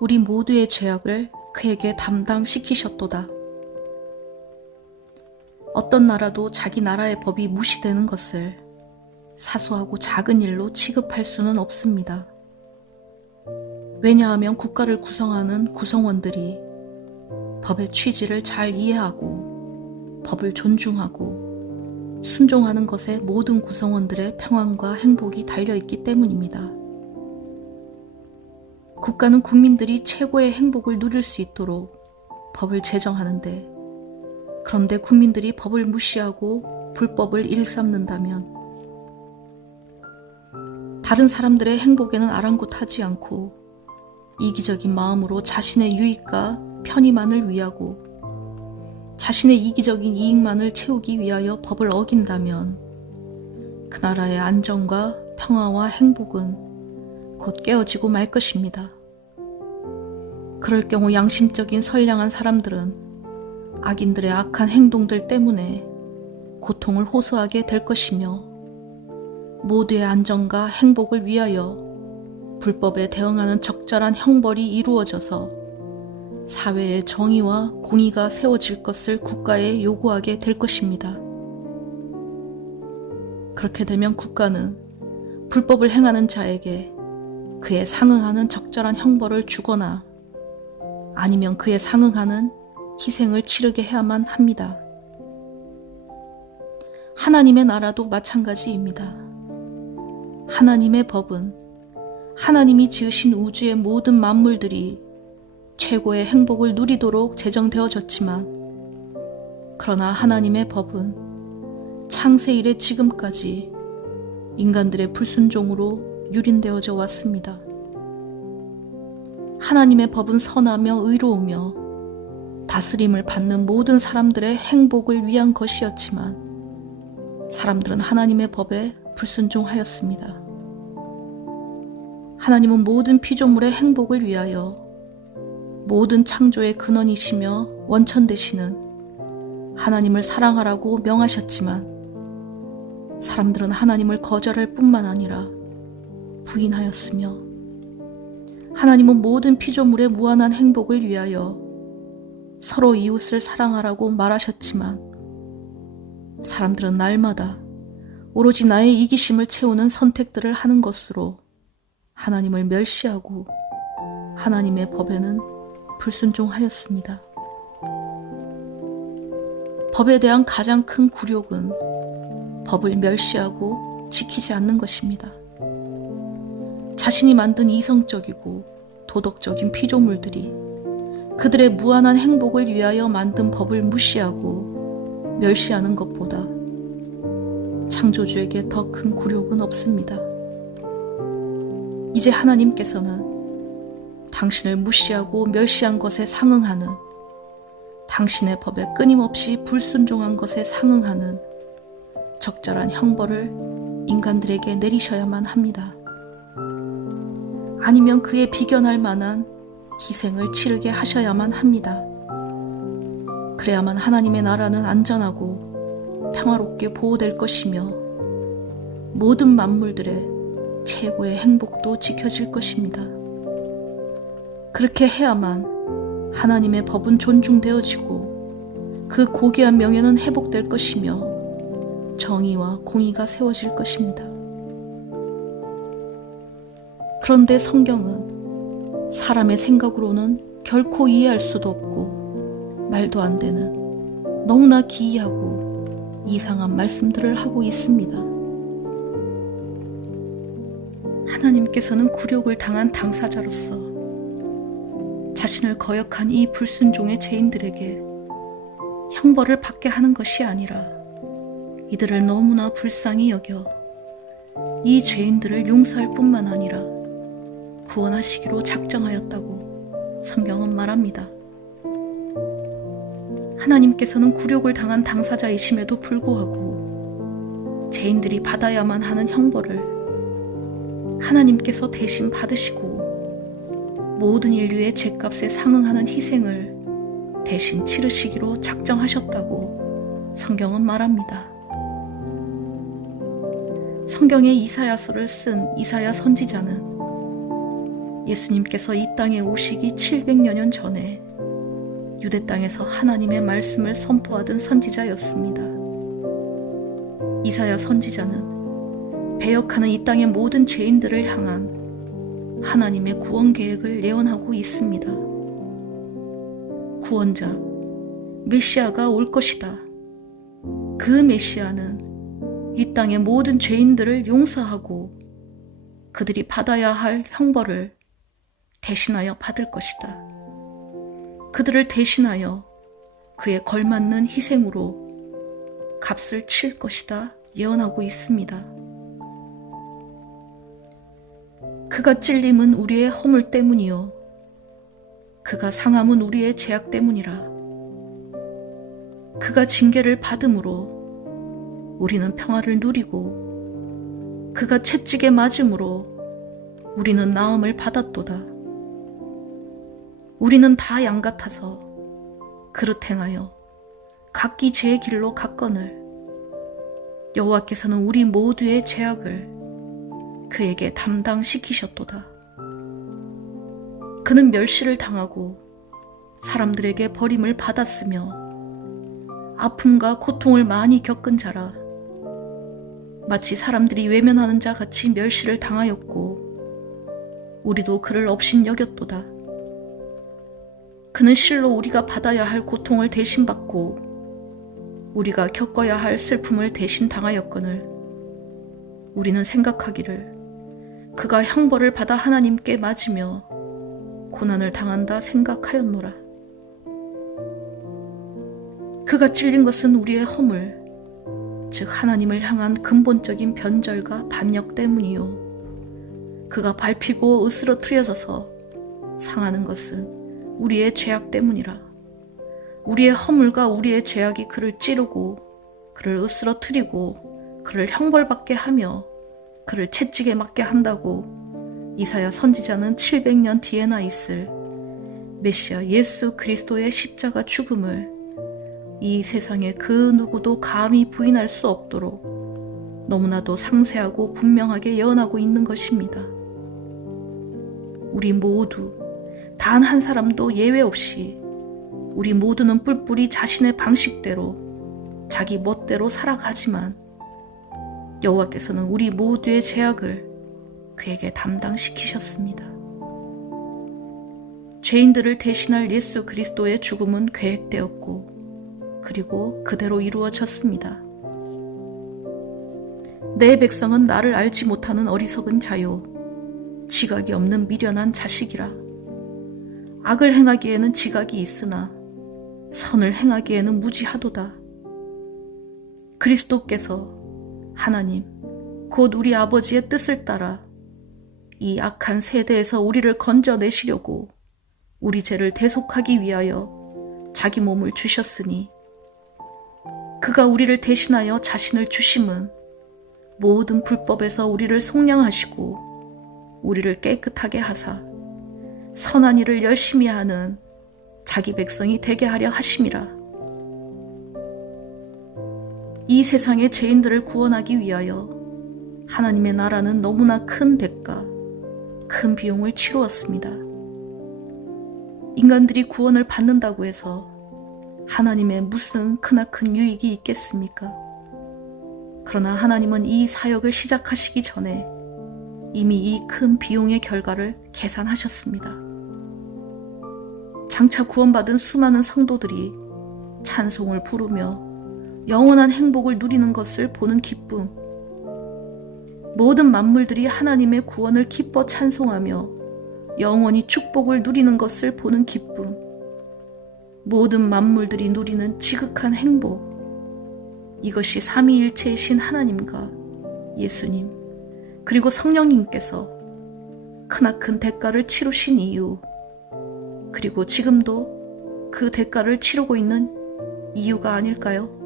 우리 모두의 죄악을 그에게 담당시키셨도다. 어떤 나라도 자기 나라의 법이 무시되는 것을 사소하고 작은 일로 취급할 수는 없습니다. 왜냐하면 국가를 구성하는 구성원들이 법의 취지를 잘 이해하고 법을 존중하고 순종하는 것에 모든 구성원들의 평안과 행복이 달려있기 때문입니다. 국가는 국민들이 최고의 행복을 누릴 수 있도록 법을 제정하는데, 그런데 국민들이 법을 무시하고 불법을 일삼는다면 다른 사람들의 행복에는 아랑곳하지 않고 이기적인 마음으로 자신의 유익과 편의만을 위하고 자신의 이기적인 이익만을 채우기 위하여 법을 어긴다면 그 나라의 안정과 평화와 행복은 곧 깨어지고 말 것입니다. 그럴 경우 양심적인 선량한 사람들은 악인들의 악한 행동들 때문에 고통을 호소하게 될 것이며, 모두의 안정과 행복을 위하여 불법에 대응하는 적절한 형벌이 이루어져서 사회의 정의와 공의가 세워질 것을 국가에 요구하게 될 것입니다. 그렇게 되면 국가는 불법을 행하는 자에게 그에 상응하는 적절한 형벌을 주거나 아니면 그에 상응하는 희생을 치르게 해야만 합니다. 하나님의 나라도 마찬가지입니다. 하나님의 법은 하나님이 지으신 우주의 모든 만물들이 최고의 행복을 누리도록 제정되어졌지만, 그러나 하나님의 법은 창세 이래 지금까지 인간들의 불순종으로 유린되어져 왔습니다. 하나님의 법은 선하며 의로우며 다스림을 받는 모든 사람들의 행복을 위한 것이었지만, 사람들은 하나님의 법에 불순종하였습니다. 하나님은 모든 피조물의 행복을 위하여 모든 창조의 근원이시며 원천 되시는 하나님을 사랑하라고 명하셨지만, 사람들은 하나님을 거절할 뿐만 아니라 부인하였으며, 하나님은 모든 피조물의 무한한 행복을 위하여 서로 이웃을 사랑하라고 말하셨지만, 사람들은 날마다 오로지 나의 이기심을 채우는 선택들을 하는 것으로 하나님을 멸시하고 하나님의 법에는 불순종하였습니다. 법에 대한 가장 큰 굴욕은 법을 멸시하고 지키지 않는 것입니다. 자신이 만든 이성적이고 도덕적인 피조물들이 그들의 무한한 행복을 위하여 만든 법을 무시하고 멸시하는 것보다 창조주에게 더 큰 굴욕은 없습니다. 이제 하나님께서는 당신을 무시하고 멸시한 것에 상응하는, 당신의 법에 끊임없이 불순종한 것에 상응하는 적절한 형벌을 인간들에게 내리셔야만 합니다. 아니면 그에 비견할 만한 희생을 치르게 하셔야만 합니다. 그래야만 하나님의 나라는 안전하고 평화롭게 보호될 것이며 모든 만물들의 최고의 행복도 지켜질 것입니다. 그렇게 해야만 하나님의 법은 존중되어지고 그 고귀한 명예는 회복될 것이며 정의와 공의가 세워질 것입니다. 그런데 성경은 사람의 생각으로는 결코 이해할 수도 없고 말도 안 되는 너무나 기이하고 이상한 말씀들을 하고 있습니다. 하나님께서는 굴욕을 당한 당사자로서 자신을 거역한 이 불순종의 죄인들에게 형벌을 받게 하는 것이 아니라 이들을 너무나 불쌍히 여겨 이 죄인들을 용서할 뿐만 아니라 구원하시기로 작정하였다고 성경은 말합니다. 하나님께서는 굴욕을 당한 당사자이심에도 불구하고 죄인들이 받아야만 하는 형벌을 하나님께서 대신 받으시고 모든 인류의 죄값에 상응하는 희생을 대신 치르시기로 작정하셨다고 성경은 말합니다. 성경의 이사야서를 쓴 이사야 선지자는 예수님께서 이 땅에 오시기 700여 년 전에 유대 땅에서 하나님의 말씀을 선포하던 선지자였습니다. 이사야 선지자는 배역하는 이 땅의 모든 죄인들을 향한 하나님의 구원 계획을 예언하고 있습니다. 구원자, 메시아가 올 것이다. 그 메시아는 이 땅의 모든 죄인들을 용서하고 그들이 받아야 할 형벌을 대신하여 받을 것이다. 그들을 대신하여 그에 걸맞는 희생으로 값을 칠 것이다 예언하고 있습니다. 그가 찔림은 우리의 허물 때문이요 그가 상함은 우리의 죄악 때문이라. 그가 징계를 받음으로 우리는 평화를 누리고 그가 채찍에 맞음으로 우리는 나음을 받았도다. 우리는 다 양 같아서 그릇 행하여 각기 제 길로 갔거늘 여호와께서는 우리 모두의 죄악을 그에게 담당시키셨도다. 그는 멸시를 당하고 사람들에게 버림을 받았으며 아픔과 고통을 많이 겪은 자라. 마치 사람들이 외면하는 자 같이 멸시를 당하였고 우리도 그를 업신여겼도다. 그는 실로 우리가 받아야 할 고통을 대신 받고 우리가 겪어야 할 슬픔을 대신 당하였거늘 우리는 생각하기를 그가 형벌을 받아 하나님께 맞으며 고난을 당한다 생각하였노라. 그가 찔린 것은 우리의 허물, 즉 하나님을 향한 근본적인 변절과 반역 때문이요 그가 밟히고 으스러뜨려져서 상하는 것은 우리의 죄악 때문이라. 우리의 허물과 우리의 죄악이 그를 찌르고 그를 으스러뜨리고 그를 형벌받게 하며 그를 채찍에 맞게 한다고 이사야 선지자는 700년 뒤에나 있을 메시아 예수 그리스도의 십자가 죽음을 이 세상에 그 누구도 감히 부인할 수 없도록 너무나도 상세하고 분명하게 예언하고 있는 것입니다. 우리 모두 단 한 사람도 예외 없이 우리 모두는 뿔뿔이 자신의 방식대로 자기 멋대로 살아가지만 여호와께서는 우리 모두의 죄악을 그에게 담당시키셨습니다. 죄인들을 대신할 예수 그리스도의 죽음은 계획되었고 그리고 그대로 이루어졌습니다. 내 백성은 나를 알지 못하는 어리석은 자요 지각이 없는 미련한 자식이라. 악을 행하기에는 지각이 있으나 선을 행하기에는 무지하도다. 그리스도께서 하나님 곧 우리 아버지의 뜻을 따라 이 악한 세대에서 우리를 건져내시려고 우리 죄를 대속하기 위하여 자기 몸을 주셨으니 그가 우리를 대신하여 자신을 주심은 모든 불법에서 우리를 속량하시고 우리를 깨끗하게 하사 선한 일을 열심히 하는 자기 백성이 되게 하려 하심이라. 이 세상의 죄인들을 구원하기 위하여 하나님의 나라는 너무나 큰 대가, 큰 비용을 치루었습니다. 인간들이 구원을 받는다고 해서 하나님의 무슨 크나큰 유익이 있겠습니까? 그러나 하나님은 이 사역을 시작하시기 전에 이미 이 큰 비용의 결과를 계산하셨습니다. 장차 구원받은 수많은 성도들이 찬송을 부르며 영원한 행복을 누리는 것을 보는 기쁨, 모든 만물들이 하나님의 구원을 기뻐 찬송하며 영원히 축복을 누리는 것을 보는 기쁨, 모든 만물들이 누리는 지극한 행복, 이것이 삼위일체이신 하나님과 예수님 그리고 성령님께서 크나큰 대가를 치르신 이유, 그리고 지금도 그 대가를 치르고 있는 이유가 아닐까요?